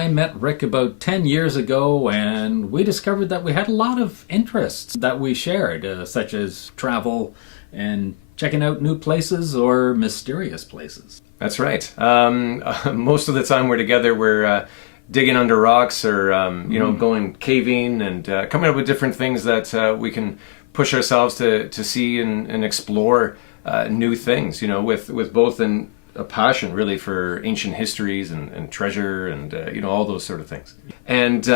I met Rick about 10 years ago, and we discovered that we had a lot of interests that we shared, such as travel and checking out new places or mysterious places. That's right. Most of the time we're together, we're digging under rocks or, going caving and coming up with different things that we can push ourselves to see and explore new things, with both a passion really for ancient histories and treasure and, all those sort of things. And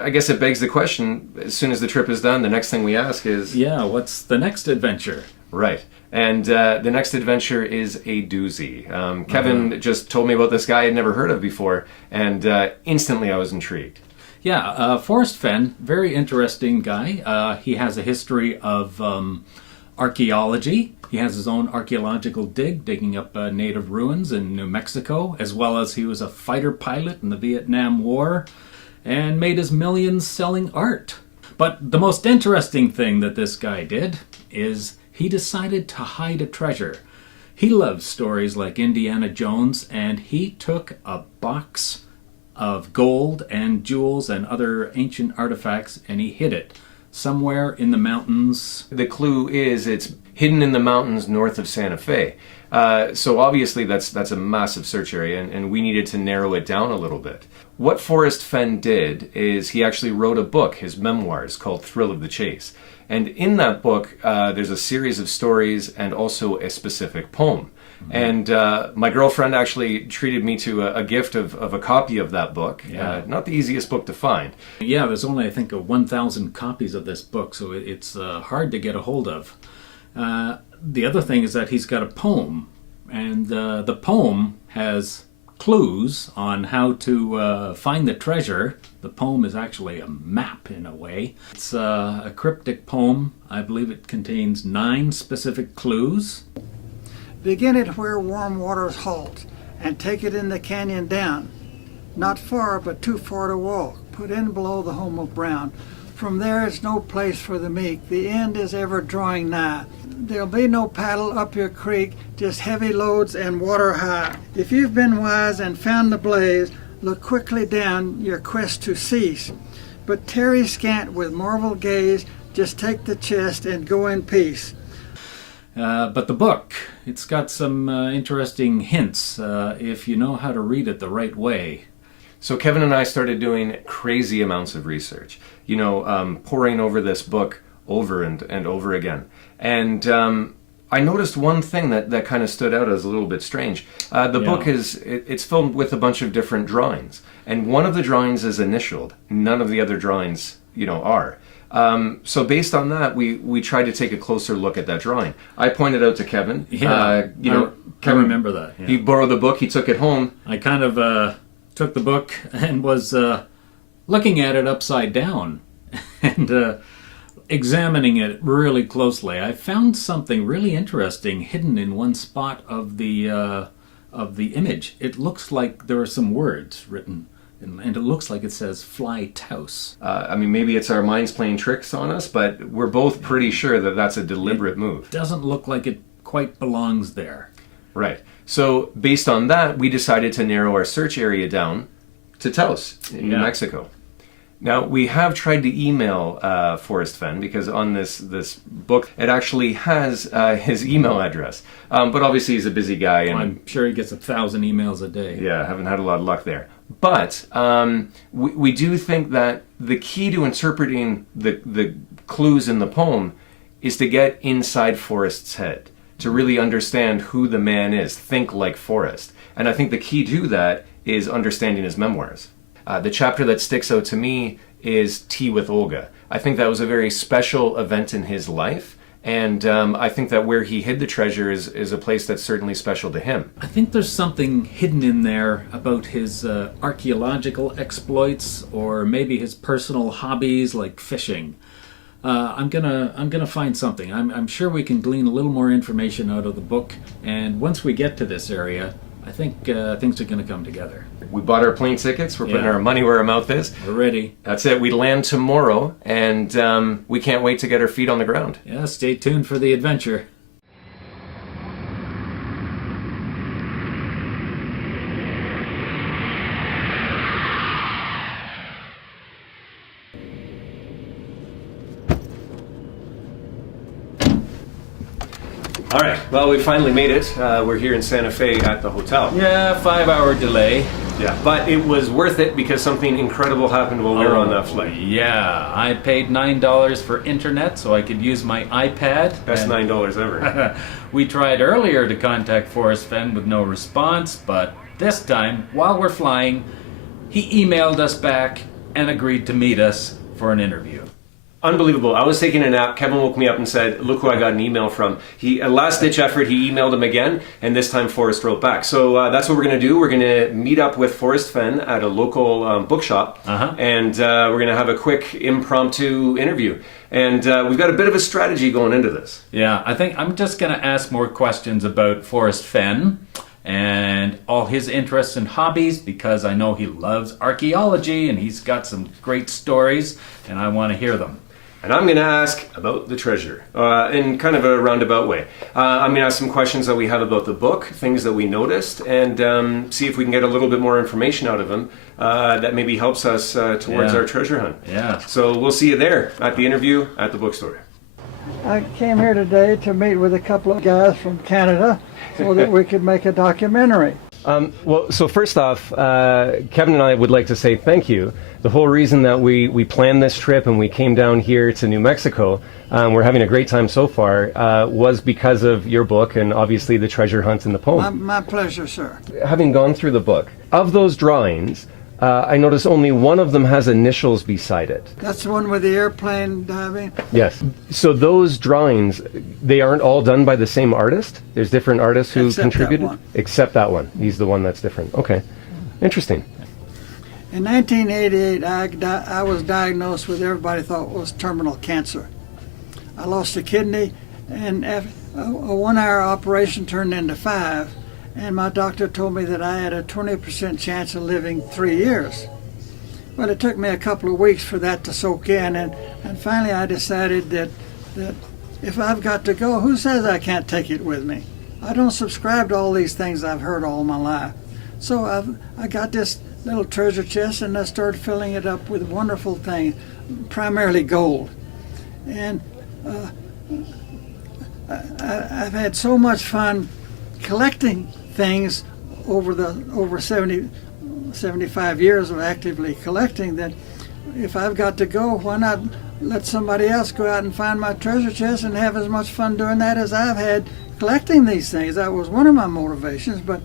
I guess it begs the question, as soon as the trip is done, the next thing we ask is... Yeah, what's the next adventure? Right. And the next adventure is a doozy. Kevin just told me about this guy I'd never heard of before, and instantly I was intrigued. Yeah, Forrest Fenn, very interesting guy. He has a history of archaeology. He has his own archaeological dig, digging up native ruins in New Mexico, as well as he was a fighter pilot in the Vietnam War and made his millions selling art. But the most interesting thing that this guy did is he decided to hide a treasure. He loves stories like Indiana Jones, and he took a box of gold and jewels and other ancient artifacts and he hid it somewhere in the mountains. The clue is it's hidden in the mountains north of Santa Fe. So obviously that's a massive search area, and we needed to narrow it down a little bit. What Forrest Fenn did is he actually wrote a book, his memoirs, called Thrill of the Chase. And in that book, there's a series of stories and also a specific poem. And my girlfriend actually treated me to a gift of a copy of that book. Yeah. Not the easiest book to find. Yeah, there's only, I think, 1,000 copies of this book, so it's hard to get a hold of. The other thing is that he's got a poem, and the poem has clues on how to find the treasure. The poem is actually a map in a way. It's a cryptic poem. I believe it contains 9 specific clues. Begin it where warm waters halt, and take it in the canyon down. Not far, but too far to walk. Put in below the home of Brown. From there it's no place for the meek. The end is ever drawing nigh. There'll be no paddle up your creek, just heavy loads and water high. If you've been wise and found the blaze, look quickly down your quest to cease. But tarry scant with marvel gaze, just take the chest and go in peace. But the book, it's got some interesting hints if you know how to read it the right way. So Kevin and I started doing crazy amounts of research, poring over this book over and over again. And I noticed one thing that kind of stood out as a little bit strange. The book it's filled with a bunch of different drawings. And one of the drawings is initialed. None of the other drawings, are. So based on that, we tried to take a closer look at that drawing. I pointed out to Kevin. Yeah, I remember that. Yeah. He borrowed the book. He took it home. I kind of took the book and was looking at it upside down and examining it really closely. I found something really interesting hidden in one spot of the image. It looks like there are some words written. And it looks like it says fly touse. Maybe it's our minds playing tricks on us, but we're both pretty sure that that's a deliberate move. Doesn't look like it quite belongs there. Right. So based on that, we decided to narrow our search area down to Taos in New Mexico. Now, we have tried to email Forrest Fenn because on this book, it actually has his email address. But obviously he's a busy guy. And I'm sure he gets 1,000 emails a day. Yeah, haven't had a lot of luck there. But we do think that the key to interpreting the clues in the poem is to get inside Forrest's head, to really understand who the man is, think like Forrest. And I think the key to that is understanding his memoirs. The chapter that sticks out to me is Tea with Olga. I think that was a very special event in his life. And I think that where he hid the treasure is a place that's certainly special to him. I think there's something hidden in there about his archaeological exploits, or maybe his personal hobbies like fishing. I'm gonna find something. I'm sure we can glean a little more information out of the book. And once we get to this area, I think things are going to come together. We bought our plane tickets. We're putting our money where our mouth is. We're ready. That's it. We land tomorrow, and we can't wait to get our feet on the ground. Yeah, stay tuned for the adventure. All right. Well, we finally made it. We're here in Santa Fe at the hotel. Yeah, 5-hour delay. Yeah, but it was worth it because something incredible happened while we were on that flight. Yeah, I paid $9 for internet so I could use my iPad. Best $9 ever. We tried earlier to contact Forrest Fenn with no response, but this time, while we're flying, he emailed us back and agreed to meet us for an interview. Unbelievable. I was taking a nap. Kevin woke me up and said, look who I got an email from. A last-ditch effort, he emailed him again, and this time Forrest wrote back. So that's what we're going to do. We're going to meet up with Forrest Fenn at a local bookshop, and we're going to have a quick impromptu interview. And we've got a bit of a strategy going into this. Yeah, I think I'm just going to ask more questions about Forrest Fenn and all his interests and hobbies, because I know he loves archaeology and he's got some great stories, and I want to hear them. And I'm going to ask about the treasure in kind of a roundabout way. I'm going to ask some questions that we have about the book, things that we noticed, and see if we can get a little bit more information out of him that maybe helps us towards our treasure hunt. Yeah. So we'll see you there at the interview at the bookstore. I came here today to meet with a couple of guys from Canada so that we could make a documentary. Well, so first off, Kevin and I would like to say thank you. The whole reason that we planned this trip and we came down here to New Mexico, we're having a great time so far, was because of your book and obviously the treasure hunt in the poem. My pleasure, sir. Having gone through the book, of those drawings, I notice only one of them has initials beside it. That's the one with the airplane diving? Yes. So those drawings, they aren't all done by the same artist? There's different artists who Except contributed? that one. Except that one. He's the one that's different. Okay. Interesting. In 1988, I was diagnosed with everybody thought was terminal cancer. I lost a kidney, and a 1-hour operation turned into 5. And my doctor told me that I had a 20% chance of living 3 years. Well, it took me a couple of weeks for that to soak in, and finally I decided that if I've got to go, who says I can't take it with me? I don't subscribe to all these things I've heard all my life. So I got this little treasure chest, and I started filling it up with wonderful things, primarily gold. And I've had so much fun collecting things over 75 years of actively collecting that if I've got to go, why not let somebody else go out and find my treasure chest and have as much fun doing that as I've had collecting these things. That was one of my motivations, but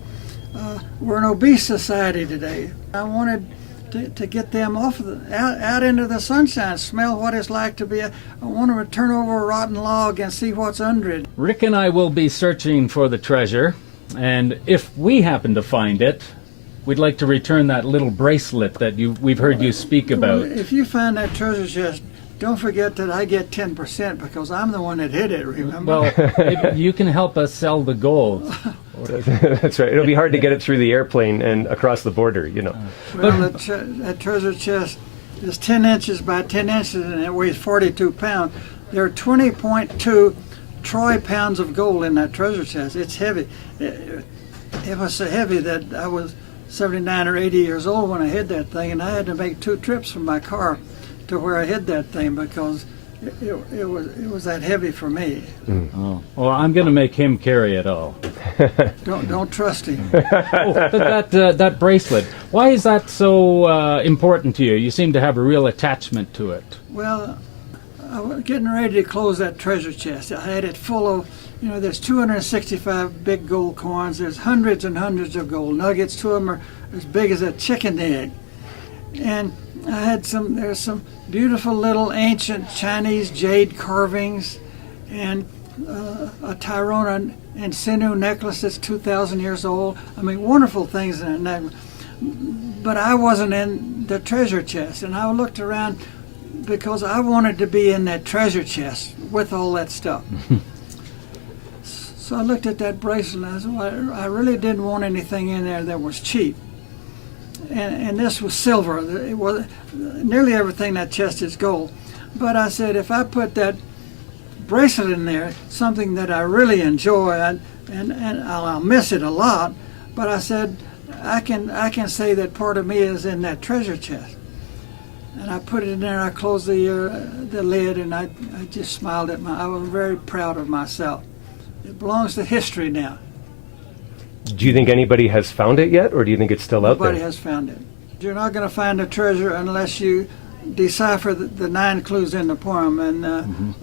we're an obese society today. I wanted to get them out into the sunshine, smell what it's like to be I want to turn over a rotten log and see what's under it. Rick and I will be searching for the treasure, and if we happen to find it, we'd like to return that little bracelet that we've heard you speak about. Well, if you find that treasure chest, don't forget that I get 10% because I'm the one that hit it, remember? Well, you can help us sell the gold. That's right. It'll be hard to get it through the airplane and across the border, you know. Well, that treasure chest is 10 inches by 10 inches and it weighs 42 pounds. There are 20.2 troy pounds of gold in that treasure chest. It's heavy. It was so heavy that I was 79 or 80 years old when I hid that thing, and I had to make 2 trips from my car to where I hid that thing because it was that heavy for me. Oh, well, I'm going to make him carry it all. Don't trust him. But that bracelet, why is that so important to you? You seem to have a real attachment to it. Well, I was getting ready to close that treasure chest. I had it full of, there's 265 big gold coins. There's hundreds and hundreds of gold nuggets. 2 of them are as big as a chicken egg. And I had there's some beautiful little ancient Chinese jade carvings and a Tyrone and sinew necklace that's 2,000 years old. I mean, wonderful things in that necklace. But I wasn't in the treasure chest, and I looked around because I wanted to be in that treasure chest with all that stuff. So I looked at that bracelet and I said, well, I really didn't want anything in there that was cheap. And this was silver. It was nearly everything in that chest is gold. But I said, if I put that bracelet in there, something that I really enjoy, and I'll miss it a lot, but I said, I can say that part of me is in that treasure chest. And I put it in there, I closed the lid, and I just smiled I was very proud of myself It belongs to history now. Do you think anybody has found it yet, or do you think it's still out there? Nobody has found it. You're not going to find a treasure unless you decipher the 9 clues in the poem. And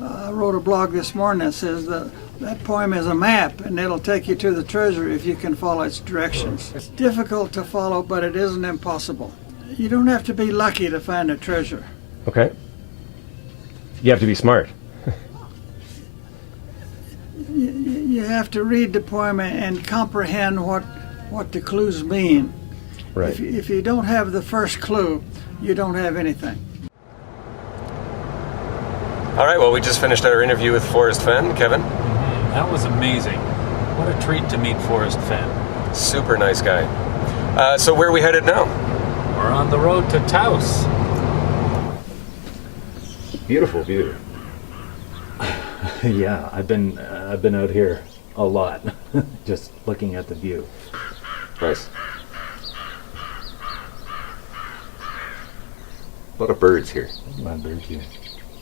I wrote a blog this morning that says that poem is a map, and it'll take you to the treasure if you can follow its directions. It's difficult to follow, but it isn't impossible. You don't have to be lucky to find a treasure. Okay. You have to be smart. You have to read the poem and comprehend what the clues mean. Right. If you don't have the first clue, you don't have anything. All right, well, we just finished our interview with Forrest Fenn. Kevin? That was amazing. What a treat to meet Forrest Fenn. Super nice guy. So where are we headed now? We're on the road to Taos. Beautiful view. Yeah, I've been out here a lot, just looking at the view. Nice. A lot of birds here. My bird view.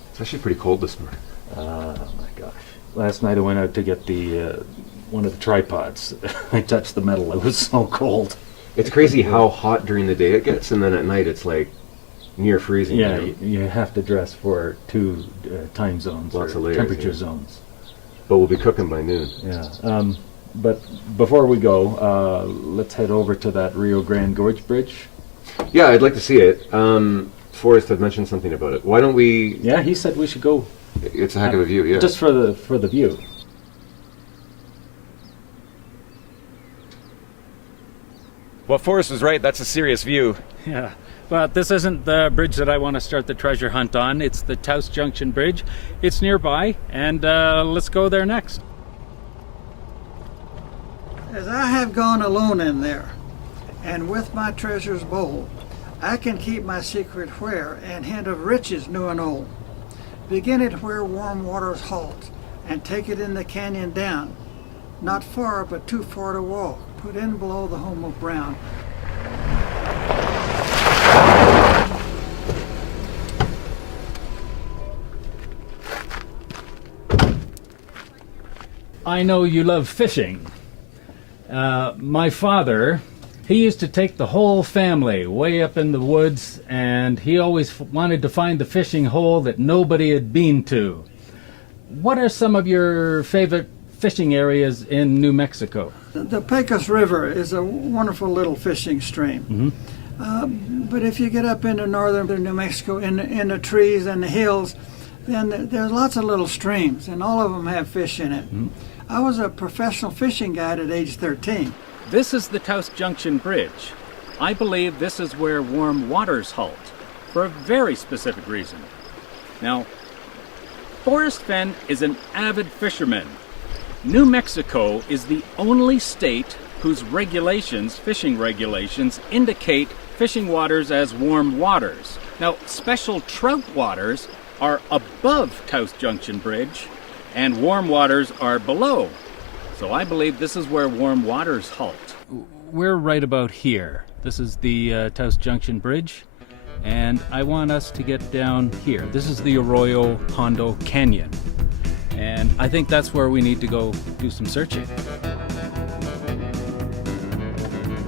It's actually pretty cold this morning. Oh my gosh! Last night I went out to get the one of the tripods. I touched the metal. It was so cold. It's crazy how hot during the day it gets, and then at night it's like near freezing. Yeah, you know? you have to dress for 2 time zones, Lots or of layers, temperature yeah. zones. But we'll be cooking by noon. Yeah. But before we go, let's head over to that Rio Grande Gorge Bridge. Yeah, I'd like to see it. Forrest had mentioned something about it. Why don't we... Yeah, he said we should go. It's a heck of a view, yeah. Just for the view. Well, Forrest was right. That's a serious view. Yeah, but this isn't the bridge that I want to start the treasure hunt on. It's the Taos Junction Bridge. It's nearby, and let's go there next. As I have gone alone in there, and with my treasures bold, I can keep my secret where, and hint of riches new and old. Begin it where warm waters halt, and take it in the canyon down. Not far, but too far to walk. Put in below the home of Brown. I know you love fishing. My father, he used to take the whole family way up in the woods, and he always wanted to find the fishing hole that nobody had been to. What are some of your favorite fishing areas in New Mexico? The Pecos River is a wonderful little fishing stream. But if you get up into northern New Mexico, in the trees and the hills, then there's lots of little streams, and all of them have fish in it. I was a professional fishing guide at age 13. This is the Taos Junction Bridge. I believe this is where warm waters halt, for a very specific reason. Now, Forrest Fenn is an avid fisherman. New Mexico is the only state whose fishing regulations, indicate fishing waters as warm waters. Now, special trout waters are above Taos Junction Bridge, and warm waters are below. So I believe this is where warm waters halt. We're right about here. This is the Taos Junction Bridge, and I want us to get down here. This is the Arroyo Hondo Canyon, and I think that's where we need to go do some searching.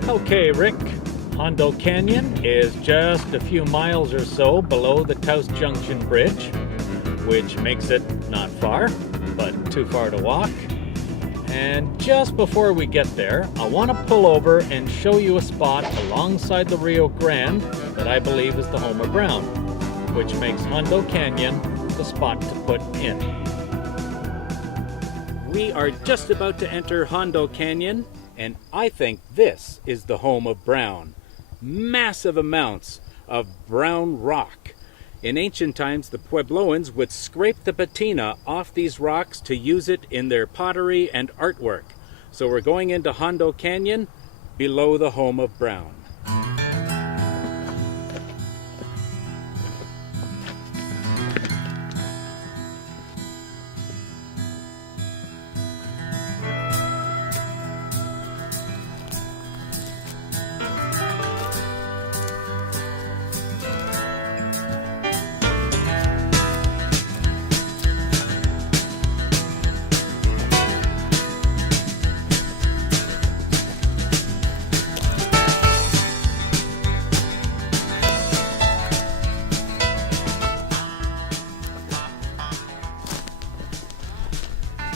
Okay, Rick. Hondo Canyon is just a few miles or so below the Taos Junction Bridge, which makes it not far, but too far to walk. And just before we get there, I want to pull over and show you a spot alongside the Rio Grande that I believe is the home of Brown, which makes Hondo Canyon the spot to put in. We are just about to enter Hondo Canyon, and I think this is the home of Brown. Massive amounts of brown rock. In ancient times, the Puebloans would scrape the patina off these rocks to use it in their pottery and artwork. So we're going into Hondo Canyon, below the home of Brown.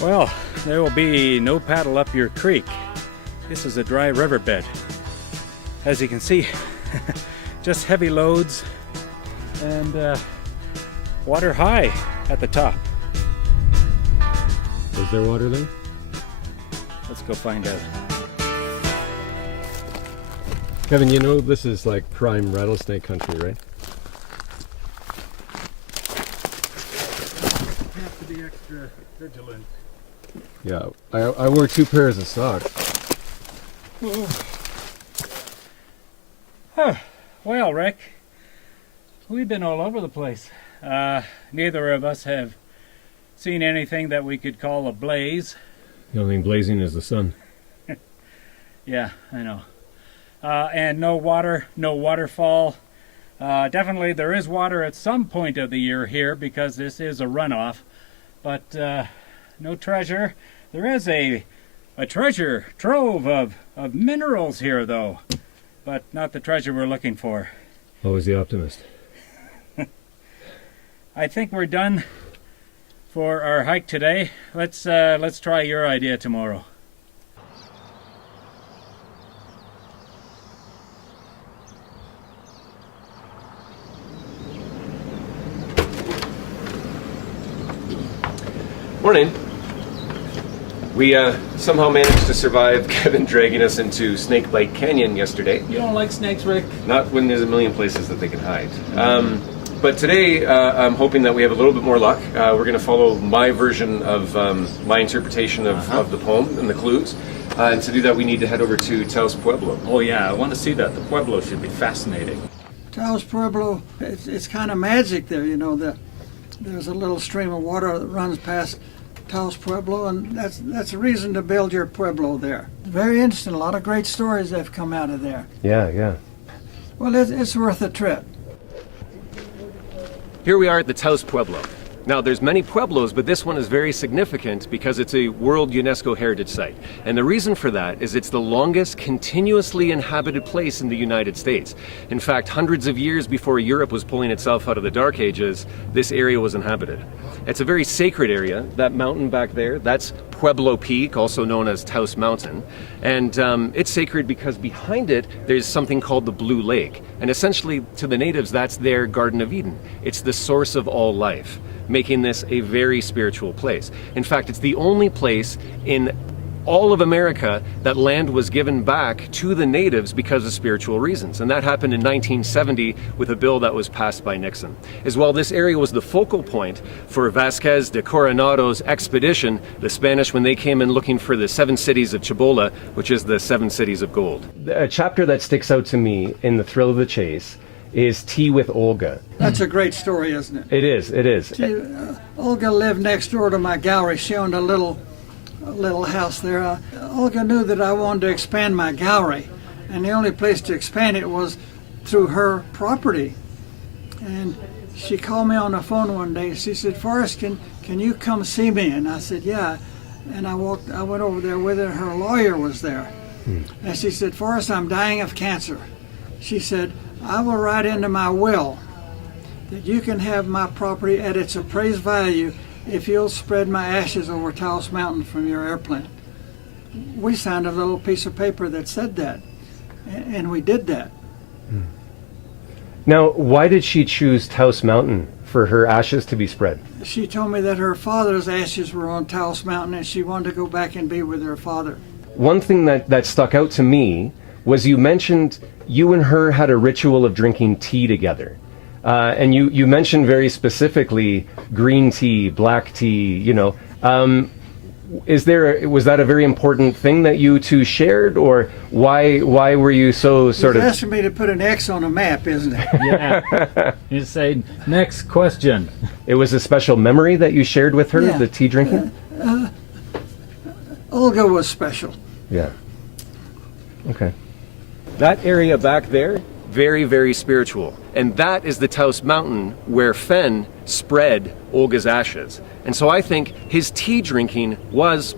Well, there will be no paddle up your creek. This is a dry riverbed. As you can see, just heavy loads and water high at the top. Is there water there? Let's go find out. Kevin, you know this is like prime rattlesnake country, right? You have to be extra vigilant. Yeah, I wore 2 pairs of socks. Well, Rick, we've been all over the place. Neither of us have seen anything that we could call a blaze. The only thing blazing is the sun. Yeah, I know. And no water, no waterfall. Definitely there is water at some point of the year here because this is a runoff. But no treasure. There is a treasure trove of minerals here, though. But not the treasure we're looking for. Always the optimist. I think we're done for our hike today. Let's try your idea tomorrow. Morning. We somehow managed to survive Kevin dragging us into Snakebite Canyon yesterday. You don't like snakes, Rick? Not when there's a million places that they can hide. But today, I'm hoping that we have a little bit more luck. We're going to follow my version of my interpretation of the poem and the clues. And to do that, we need to head over to Taos Pueblo. Oh yeah, I want to see that. The Pueblo should be fascinating. Taos Pueblo, it's kind of magic there, you know. There's a little stream of water that runs past Taos Pueblo, and that's a reason to build your pueblo there. Very interesting. A lot of great stories have come out of there. Yeah. Well, it's worth a trip. Here we are at the Taos Pueblo. Now, there's many pueblos, but this one is very significant because it's a World UNESCO Heritage Site. And the reason for that is it's the longest continuously inhabited place in the United States. In fact, hundreds of years before Europe was pulling itself out of the Dark Ages, this area was inhabited. It's a very sacred area. That mountain back there, that's Pueblo Peak, also known as Taos Mountain. And it's sacred because behind it, there's something called the Blue Lake. And essentially, to the natives, that's their Garden of Eden. It's the source of all life, making this a very spiritual place. In fact, it's the only place in all of America that land was given back to the natives because of spiritual reasons. And that happened in 1970 with a bill that was passed by Nixon. As well, this area was the focal point for Vasquez de Coronado's expedition, the Spanish, when they came in looking for the 7 cities of Cibola, which is the 7 cities of gold. A chapter that sticks out to me in The Thrill of the Chase is Tea with Olga. That's a great story, isn't it? It is. See, Olga lived next door to my gallery. She owned a little house there. Olga knew that I wanted to expand my gallery, and the only place to expand it was through her property. And she called me on the phone one day. She said, "Forrest, can you come see me?" And I said, "Yeah." And I went over there with her. Her lawyer was there. And she said, "Forrest, I'm dying of cancer." She said, "I will write into my will that you can have my property at its appraised value if you'll spread my ashes over Taos Mountain from your airplane." We signed a little piece of paper that said that, and we did that. Now, why did she choose Taos Mountain for her ashes to be spread? She told me that her father's ashes were on Taos Mountain, and she wanted to go back and be with her father. One thing that stuck out to me was you mentioned you and her had a ritual of drinking tea together. And you mentioned very specifically green tea, black tea, you know. Was that a very important thing that you two shared, or why were you so sort of... You're asking me to put an X on a map, isn't it? Yeah. You say, next question. It was a special memory that you shared with her, Yeah. the tea drinking? Olga was special. Yeah. Okay. That area back there, very, very spiritual. And that is the Taos Mountain where Fenn spread Olga's ashes. And so I think his tea drinking was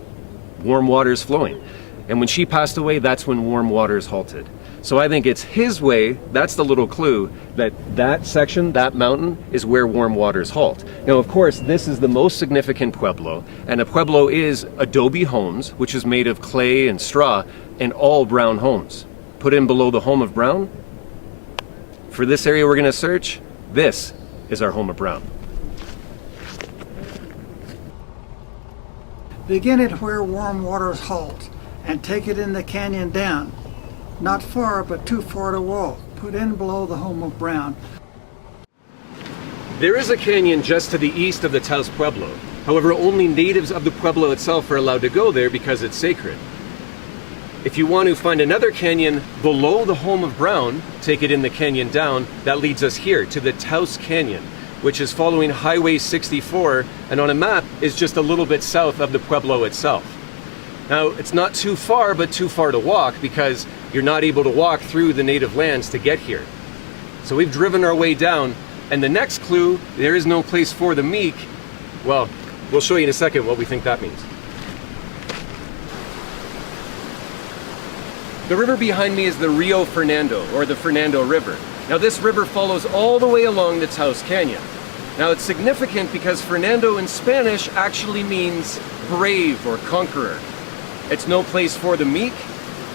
warm waters flowing. And when she passed away, that's when warm waters halted. So I think it's his way, that's the little clue, that that section, that mountain, is where warm waters halt. Now, of course, this is the most significant pueblo, and a pueblo is adobe homes, which is made of clay and straw, and all brown homes. Put in below the home of Brown. For this area we're going to search, this is our home of Brown. Begin it where warm waters halt, and take it in the canyon down. Not far, but too far to walk. Put in below the home of Brown. There is a canyon just to the east of the Taos Pueblo. However, only natives of the pueblo itself are allowed to go there because it's sacred. If you want to find another canyon below the home of Brown, take it in the canyon down, that leads us here to the Taos Canyon, which is following Highway 64, and on a map is just a little bit south of the pueblo itself. Now, it's not too far, but too far to walk because you're not able to walk through the native lands to get here. So we've driven our way down, and the next clue, there is no place for the meek. Well, we'll show you in a second what we think that means. The river behind me is the Rio Fernando, or the Fernando River. Now, this river follows all the way along the Taos Canyon. Now, it's significant because Fernando in Spanish actually means brave or conqueror. It's no place for the meek,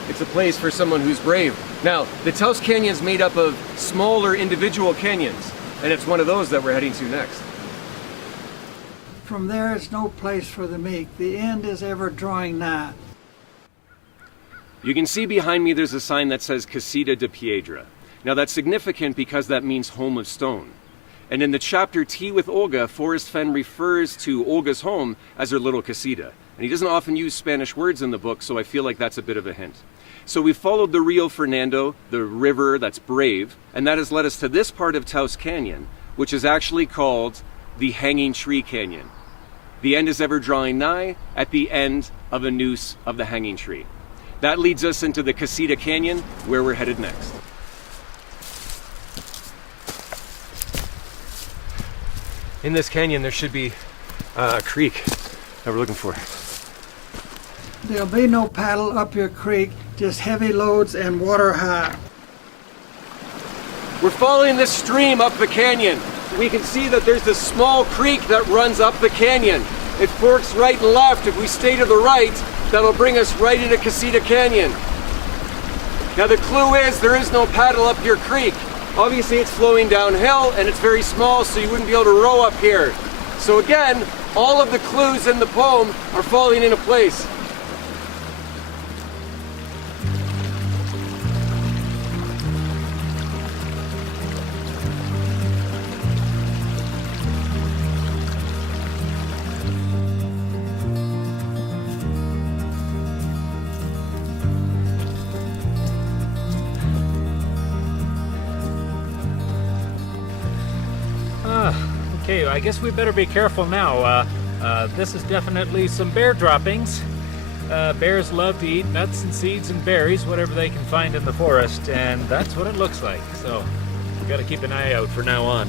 it's a place for someone who's brave. Now, the Taos Canyon is made up of smaller individual canyons, and it's one of those that we're heading to next. From there is no place for the meek. The end is ever drawing nigh. You can see behind me there's a sign that says Casita de Piedra. Now, that's significant because that means home of stone. And in the chapter Tea with Olga, Forrest Fenn refers to Olga's home as her little casita. And he doesn't often use Spanish words in the book, so I feel like that's a bit of a hint. So we followed the Rio Fernando, the river that's brave, and that has led us to this part of Taos Canyon, which is actually called the Hanging Tree Canyon. The end is ever drawing nigh at the end of a noose of the hanging tree. That leads us into the Casita Canyon, where we're headed next. In this canyon, there should be a creek that we're looking for. There'll be no paddle up your creek, just heavy loads and water high. We're following this stream up the canyon. We can see that there's this small creek that runs up the canyon. It forks right and left. If we stay to the right, that'll bring us right into Casita Canyon. Now, the clue is there is no paddle up your creek. Obviously, it's flowing downhill and it's very small, so you wouldn't be able to row up here. So again, all of the clues in the poem are falling into place. Okay, I guess we better be careful now. This is definitely some bear droppings. Bears love to eat nuts and seeds and berries, whatever they can find in the forest, and that's what it looks like. So we got to keep an eye out from now on.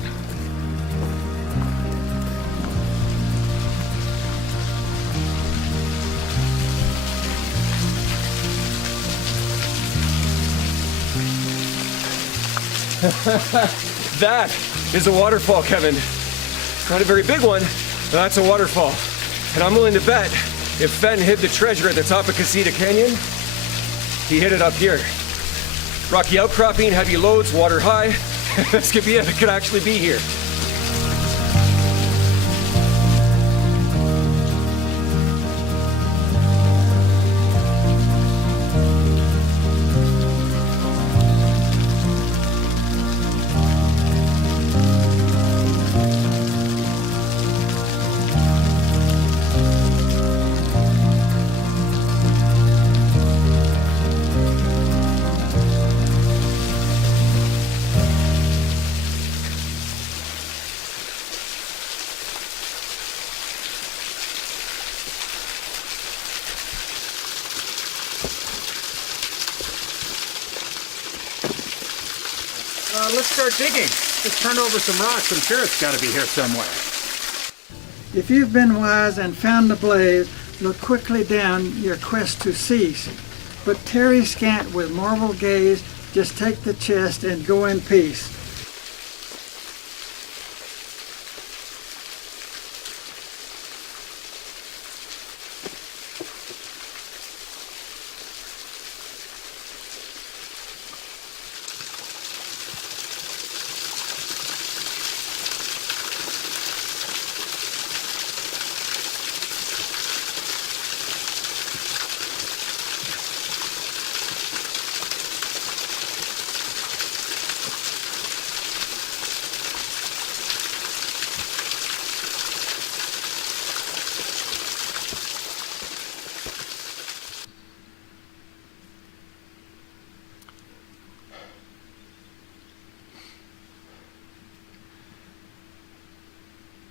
That is a waterfall, Kevin. Not a very big one, but that's a waterfall. And I'm willing to bet if Fenn hid the treasure at the top of Casita Canyon, he hid it up here. Rocky outcropping, heavy loads, water high. This could be it. It could actually be here. Let's start digging. Just turn over some rocks. I'm sure it's got to be here somewhere. If you've been wise and found the blaze, look quickly down your quest to cease. But tarry scant with marvel gaze, Just take the chest and go in peace.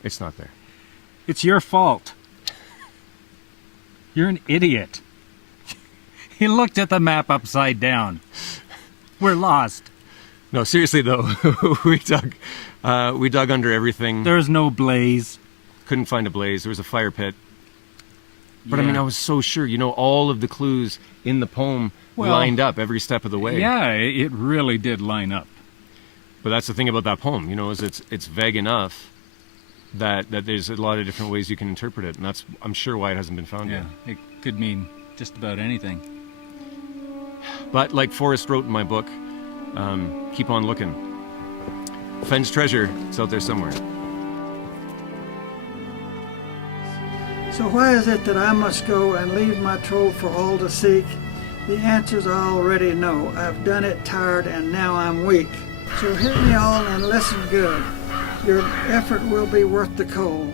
It's not there. It's your fault. You're an idiot. He looked at the map upside down. We're lost. No, seriously though, we dug under everything. There's no blaze. Couldn't find a blaze. There was a fire pit. But I mean, Yeah. I was so sure. You know, all of the clues in the poem Well, lined up every step of the way. Yeah, it really did line up. But that's the thing about that poem, you know, is it's vague enough that there's a lot of different ways you can interpret it, and that's, I'm sure, why it hasn't been found Yeah, yet. it could mean just about anything. But like Forrest wrote in my book, keep on looking. Fenn's treasure, it's out there somewhere. So why is it that I must go and leave my trove for all to seek? The answers I already know. I've done it tired and now I'm weak. So hear me all and listen good. Your effort will be worth the coal.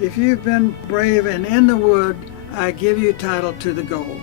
If you've been brave and in the wood, I give you title to the gold.